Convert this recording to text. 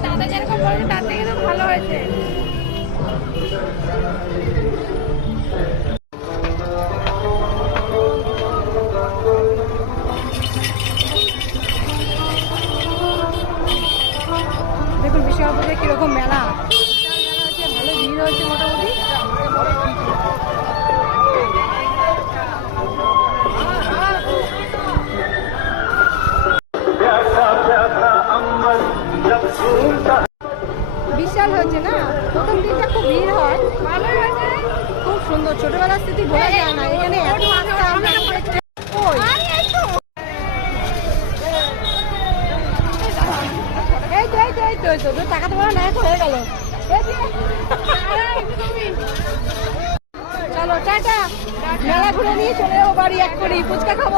দাদা যেরকম তার থেকে দেখুন বিশালপুরে কীরকম মেলা। বিশাল হয়েছে না? প্রথম দিনটা খুব ভিড় হয়। খুব সুন্দর। ছোটবেলার স্মৃতি ভোলা যায় না। এখানে এত তোর টাকা না চলো, টাটা। মেলা ঘুরে নিয়ে চলে যাব বাড়ি এক করি। ফুচকা খাব।